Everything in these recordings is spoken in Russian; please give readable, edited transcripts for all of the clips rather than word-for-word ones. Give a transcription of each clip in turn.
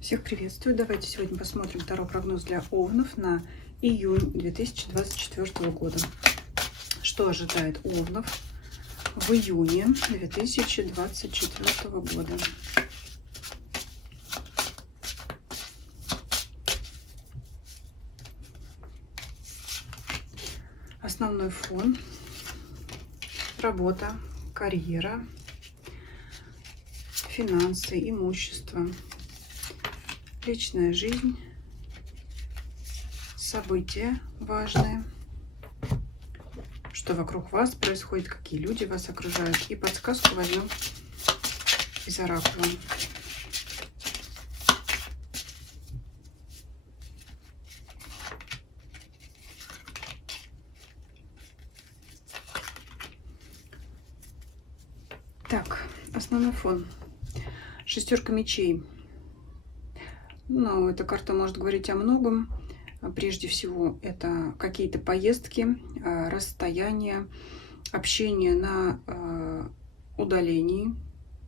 Всех приветствую! Давайте сегодня посмотрим второй прогноз для Овнов на июнь 2024 года. Что ожидает Овнов в июне 2024 года? Основной фон: работа, карьера, финансы, имущество, личная жизнь, события важные, что вокруг вас происходит, какие люди вас окружают. И подсказку возьмем из оракула. Так, основной фон: шестерка мечей. Ну, эта карта может говорить о многом. Прежде всего, это какие-то поездки, расстояния, общение на удалении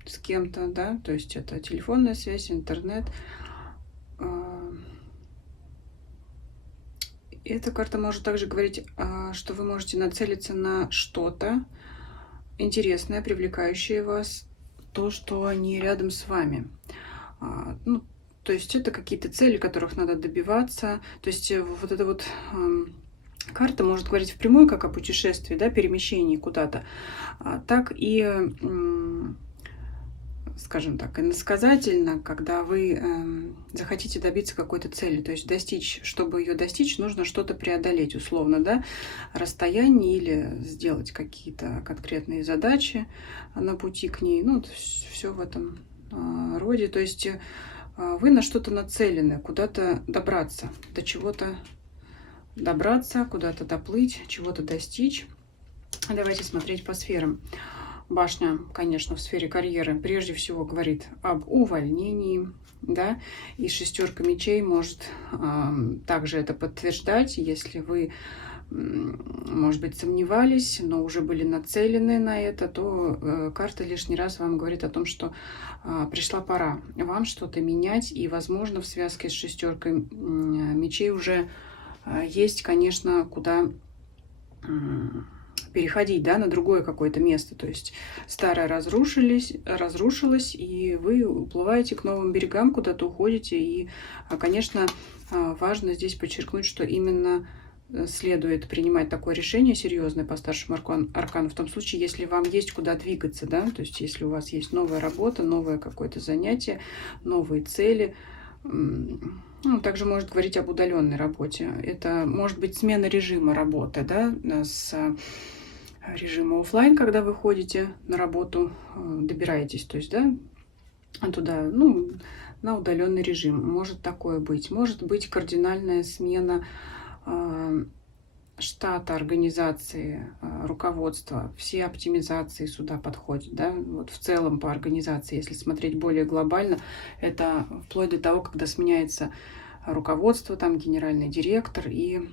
с кем-то, да, то есть это телефонная связь, интернет. Эта карта может также говорить, что вы можете нацелиться на что-то интересное, привлекающее вас, то, что не рядом с вами. Ну, то есть это какие-то цели, которых надо добиваться. То есть вот эта вот карта может говорить впрямую как о путешествии, да, перемещении куда-то, так и, скажем так, иносказательно, когда вы захотите добиться какой-то цели, то есть достичь, чтобы ее достичь, нужно что-то преодолеть условно, да, расстояние или сделать какие-то конкретные задачи на пути к ней, ну, все в этом роде, то есть вы на что-то нацелены, куда-то добраться, до чего-то добраться, куда-то доплыть, чего-то достичь. Давайте смотреть по сферам. Башня, конечно, в сфере карьеры прежде всего говорит об увольнении, да, и шестерка мечей может также это подтверждать, если вы, может быть, сомневались, но уже были нацелены на это, то карта лишний раз вам говорит о том, что пришла пора вам что-то менять, и, возможно, в связке с шестеркой мечей уже есть, конечно, куда переходить, да, на другое какое-то место. То есть старое разрушилось, и вы уплываете к новым берегам, куда-то уходите. И, конечно, важно здесь подчеркнуть, что именно следует принимать такое решение серьезное по старшему аркану в том случае, если вам есть куда двигаться, да, то есть если у вас есть новая работа, новое какое-то занятие, новые цели. Ну, также может говорить об удаленной работе. Это может быть смена режима работы, да, с режима офлайн, когда вы ходите на работу, добираетесь, то есть, да, туда, ну, на удаленный режим. Может такое быть. Может быть кардинальная смена штата, организации, руководства. Все оптимизации сюда подходят, да, вот в целом по организации, если смотреть более глобально, это вплоть до того, когда сменяется руководство, там генеральный директор, и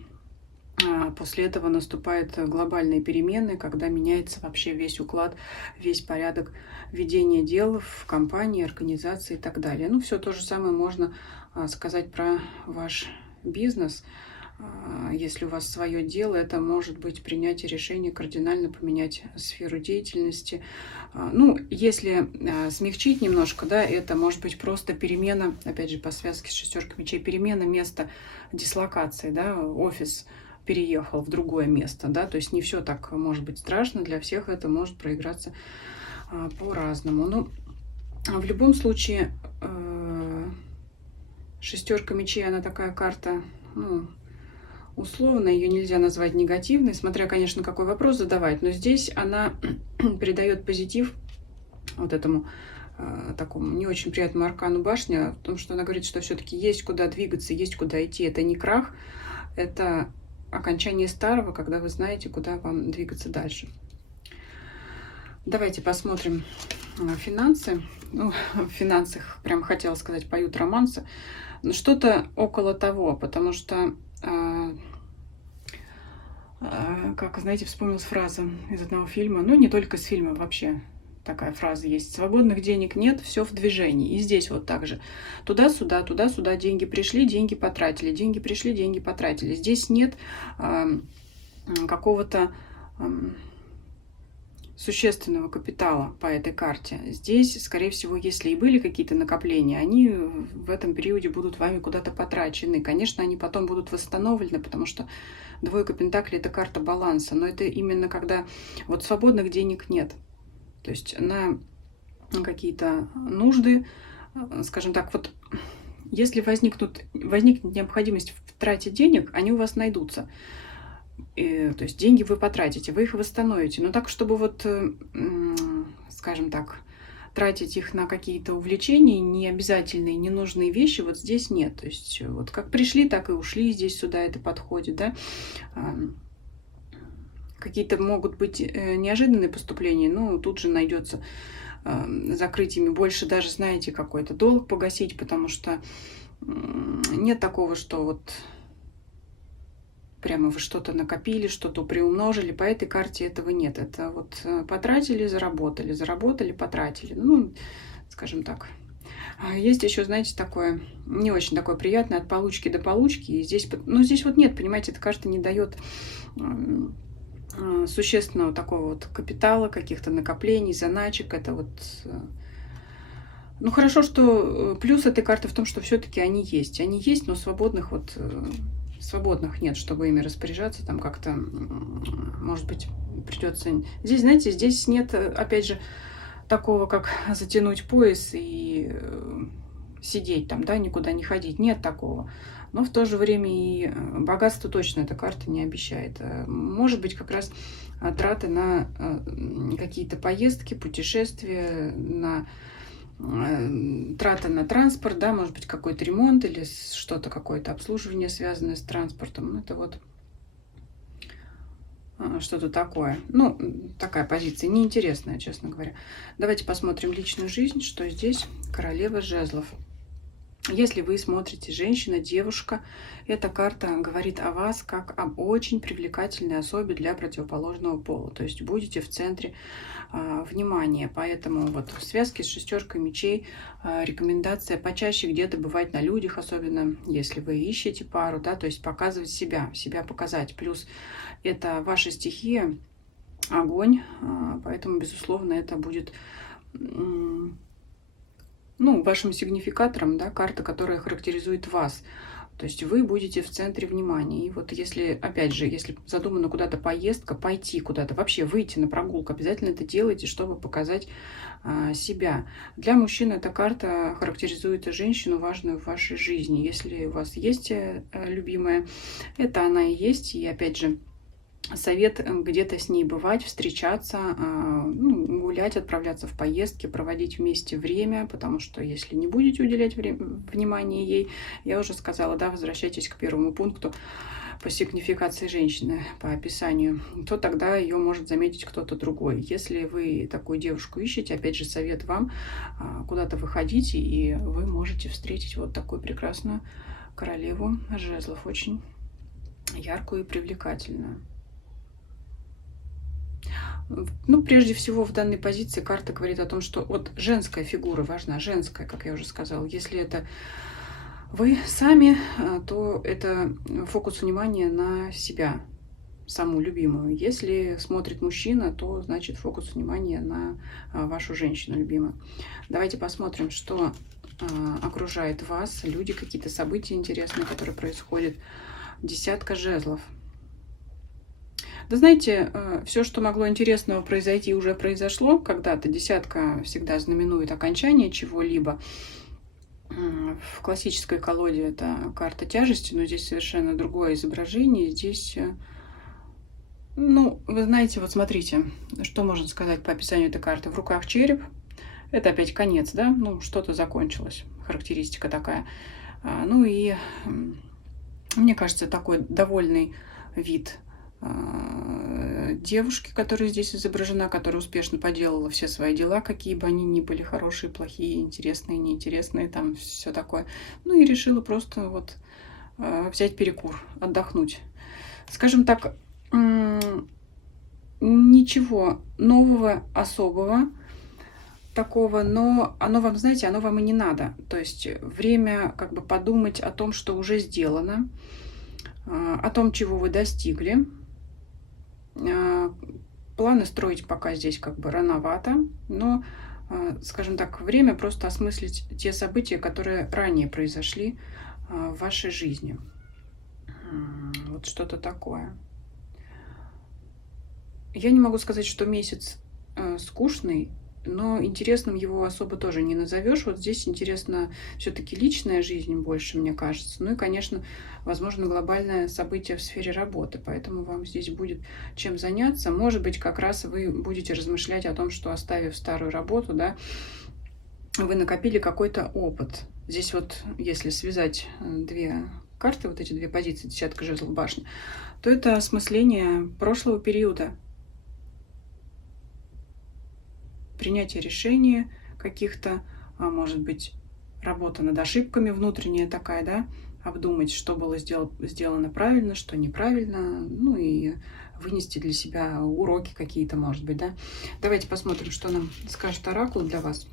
после этого наступают глобальные перемены, когда меняется вообще весь уклад, весь порядок ведения дел в компании, организации и так далее. Ну, все то же самое можно сказать про ваш бизнес. Если у вас свое дело, это может быть принятие решения кардинально поменять сферу деятельности. Ну, если смягчить немножко, да, это может быть просто перемена, опять же, по связке с шестеркой мечей, перемена места дислокации, да, офис переехал в другое место, да, то есть не все так может быть страшно, для всех это может проиграться по-разному. Но в любом случае шестерка мечей, она такая карта, ну, условно, ее нельзя назвать негативной, смотря, конечно, какой вопрос задавать, но здесь она придает позитив вот этому такому не очень приятному аркану башня, в том, что она говорит, что все-таки есть куда двигаться, есть куда идти. Это не крах, это окончание старого, когда вы знаете, куда вам двигаться дальше. Давайте посмотрим финансы. Ну, в финансах, прям хотела сказать, поют романсы. Но что-то около того, потому что, как, знаете, вспомнилась фраза из одного фильма, ну, не только с фильма вообще. такая фраза есть. Свободных денег нет, все в движении. И здесь вот так же. Туда-сюда деньги пришли, деньги потратили. Деньги пришли, деньги потратили. Здесь нет какого-то существенного капитала по этой карте. Здесь, скорее всего, если и были какие-то накопления, они в этом периоде будут вами куда-то потрачены. Конечно, они потом будут восстановлены, потому что двойка пентаклей — это карта баланса. Но это именно когда вот свободных денег нет. То есть на какие-то нужды, скажем так, вот если возникнет необходимость в трате денег, они у вас найдутся. То есть деньги вы потратите, вы их восстановите. Но так, чтобы вот, скажем так, тратить их на какие-то увлечения, необязательные, ненужные вещи, вот здесь нет. То есть вот как пришли, так и ушли, здесь сюда это подходит, да. Какие-то могут быть неожиданные поступления, но тут же найдется закрыть ими больше, даже, знаете, какой-то долг погасить, потому что нет такого, что вот прямо вы что-то накопили, что-то приумножили. По этой карте этого нет. Это вот потратили, заработали, заработали, потратили. Ну, скажем так. Есть еще, знаете, такое, не очень такое приятное, от получки до получки. И здесь, ну, здесь вот нет, понимаете, эта карта не дает существенного такого вот капитала, каких-то накоплений, заначек. Это вот... Ну, хорошо, что плюс этой карты в том, что все-таки они есть. Они есть, но свободных вот... Свободных нет, чтобы ими распоряжаться, там как-то, может быть, придется... Здесь, знаете, здесь нет, опять же, такого, как затянуть пояс и сидеть там, да, никуда не ходить. Нет такого. Но в то же время и богатство точно эта карта не обещает. Может быть, как раз траты на какие-то поездки, путешествия, на траты на транспорт, да, может быть, какой-то ремонт или что-то, какое-то обслуживание, связанное с транспортом. Ну, это вот что-то такое. Ну, такая позиция неинтересная, честно говоря. Давайте посмотрим личную жизнь, что здесь. Королева жезлов. Если вы смотрите женщина, девушка, эта карта говорит о вас как об очень привлекательной особе для противоположного пола. То есть будете в центре внимания. Поэтому вот в связке с шестеркой мечей рекомендация почаще где-то бывать на людях, особенно если вы ищете пару, да, то есть показывать себя показать. Плюс это ваша стихия, огонь, поэтому, безусловно, это будет... Ну, вашим сигнификатором, да, карта, которая характеризует вас. То есть вы будете в центре внимания. И вот если, опять же, если задумана куда-то поездка, пойти куда-то, вообще выйти на прогулку, обязательно это делайте, чтобы показать себя. Для мужчин эта карта характеризует женщину, важную в вашей жизни. Если у вас есть любимая, это она и есть. И опять же, совет где-то с ней бывать, встречаться, ну, гулять, отправляться в поездки, проводить вместе время, потому что если не будете уделять внимание ей, я уже сказала, да, возвращайтесь к первому пункту по сигнификации женщины, по описанию, то тогда ее может заметить кто-то другой. Если вы такую девушку ищете, опять же, совет вам куда-то выходить, и вы можете встретить вот такую прекрасную королеву жезлов, очень яркую и привлекательную. Ну, прежде всего, в данной позиции карта говорит о том, что вот женская фигура важна, женская, как я уже сказала. Если это вы сами, то это фокус внимания на себя, саму любимую. Если смотрит мужчина, то значит фокус внимания на вашу женщину любимую. Давайте посмотрим, что окружает вас, люди, какие-то события интересные, которые происходят. Десятка жезлов. Да знаете, все, что могло интересного произойти, уже произошло когда-то. Десятка всегда знаменует окончание чего-либо. В классической колоде это карта тяжести, но здесь совершенно другое изображение. Здесь, ну, вы знаете, вот смотрите, что можно сказать по описанию этой карты. В руках череп. Это опять конец, да? Ну, что-то закончилось. Характеристика такая. Ну и, мне кажется, такой довольный вид девушки, которая здесь изображена, которая успешно поделала все свои дела, какие бы они ни были, хорошие, плохие, интересные, неинтересные, там все такое. Ну и решила просто вот взять перекур, отдохнуть. Скажем так, ничего нового, особого такого, но оно вам, знаете, оно вам и не надо. То есть время как бы подумать о том, что уже сделано, о том, чего вы достигли. Планы строить пока здесь как бы рановато, но, скажем так, время просто осмыслить те события, которые ранее произошли в вашей жизни. Вот что-то такое. Я не могу сказать, что месяц скучный, но интересным его особо тоже не назовешь. Вот здесь интересно все-таки личная жизнь больше, мне кажется. Ну и, конечно, возможно, глобальное событие в сфере работы. Поэтому вам здесь будет чем заняться. Может быть, как раз вы будете размышлять о том, что, оставив старую работу, да, вы накопили какой-то опыт. Здесь вот, если связать две карты, вот эти две позиции, десятка жезлов, башня, то это осмысление прошлого периода, принятие решений каких-то, может быть, работа над ошибками внутренняя такая, да, обдумать, что было сделано правильно, что неправильно, ну и вынести для себя уроки какие-то, может быть, да. Давайте посмотрим, что нам скажет оракул для вас.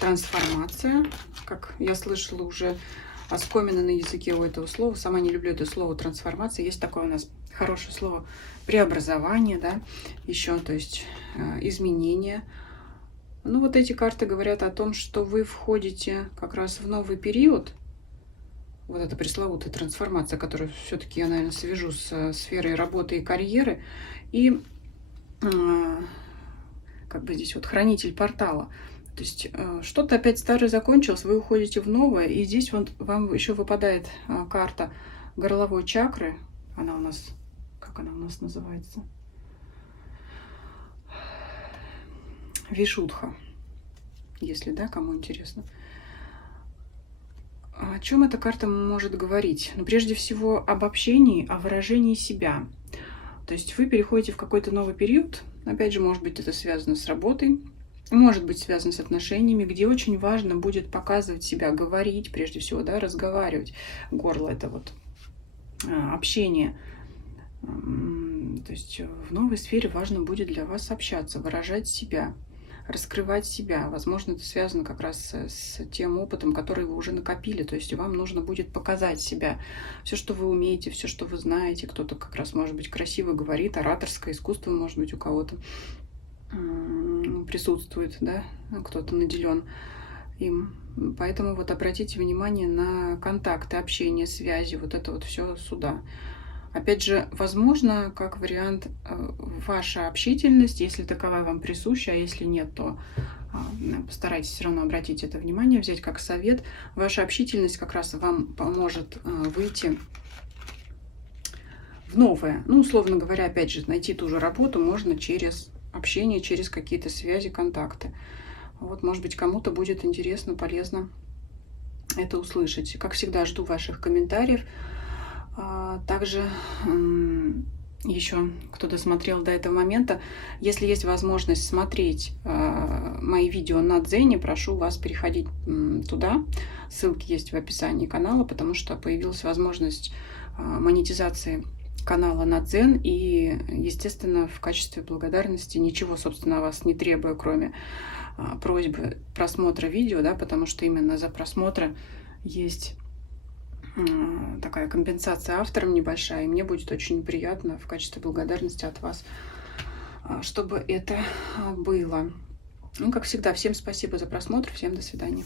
Трансформация, как я слышала уже оскомина на языке у этого слова, сама не люблю это слово трансформация, есть такое у нас хорошее слово преобразование, да, еще, то есть изменение. Ну, вот эти карты говорят о том, что вы входите как раз в новый период. Вот эта пресловутая трансформация, которую все-таки я, наверное, свяжу с сферой работы и карьеры. И как бы здесь вот хранитель портала. То есть что-то опять старое закончилось, вы уходите в новое. И здесь вот вам еще выпадает карта горловой чакры. Она у нас, как она у нас называется? Вишудха, если, да, кому интересно. О чем эта карта может говорить? Ну, прежде всего, об общении, о выражении себя. То есть вы переходите в какой-то новый период. Опять же, может быть, это связано с работой, может быть, связано с отношениями, где очень важно будет показывать себя, говорить, прежде всего, да, разговаривать. Горло — это вот общение. То есть в новой сфере важно будет для вас общаться, выражать себя, раскрывать себя. Возможно, это связано как раз с тем опытом, который вы уже накопили. То есть вам нужно будет показать себя. Все, что вы умеете, все, что вы знаете. Кто-то как раз, может быть, красиво говорит, ораторское искусство, может быть, у кого-то присутствует, да, кто-то наделен им. Поэтому вот обратите внимание на контакты, общение, связи, вот это вот все сюда. Опять же, возможно, как вариант, ваша общительность, если таковая вам присуща, а если нет, то постарайтесь все равно обратить это внимание, взять как совет. Ваша общительность как раз вам поможет выйти в новое. Ну, условно говоря, опять же, найти ту же работу можно через общение, через какие-то связи, контакты. Вот, может быть, кому-то будет интересно, полезно это услышать. Как всегда, жду ваших комментариев. Также еще, кто досмотрел до этого момента, если есть возможность смотреть мои видео на Дзене, прошу вас переходить туда. Ссылки есть в описании канала, потому что появилась возможность монетизации канала на Дзен. И, естественно, в качестве благодарности, ничего, собственно, вас не требую, кроме просьбы просмотра видео, да, потому что именно за просмотр есть такая компенсация авторам небольшая, и мне будет очень приятно в качестве благодарности от вас, чтобы это было. Ну, как всегда, всем спасибо за просмотр, всем до свидания.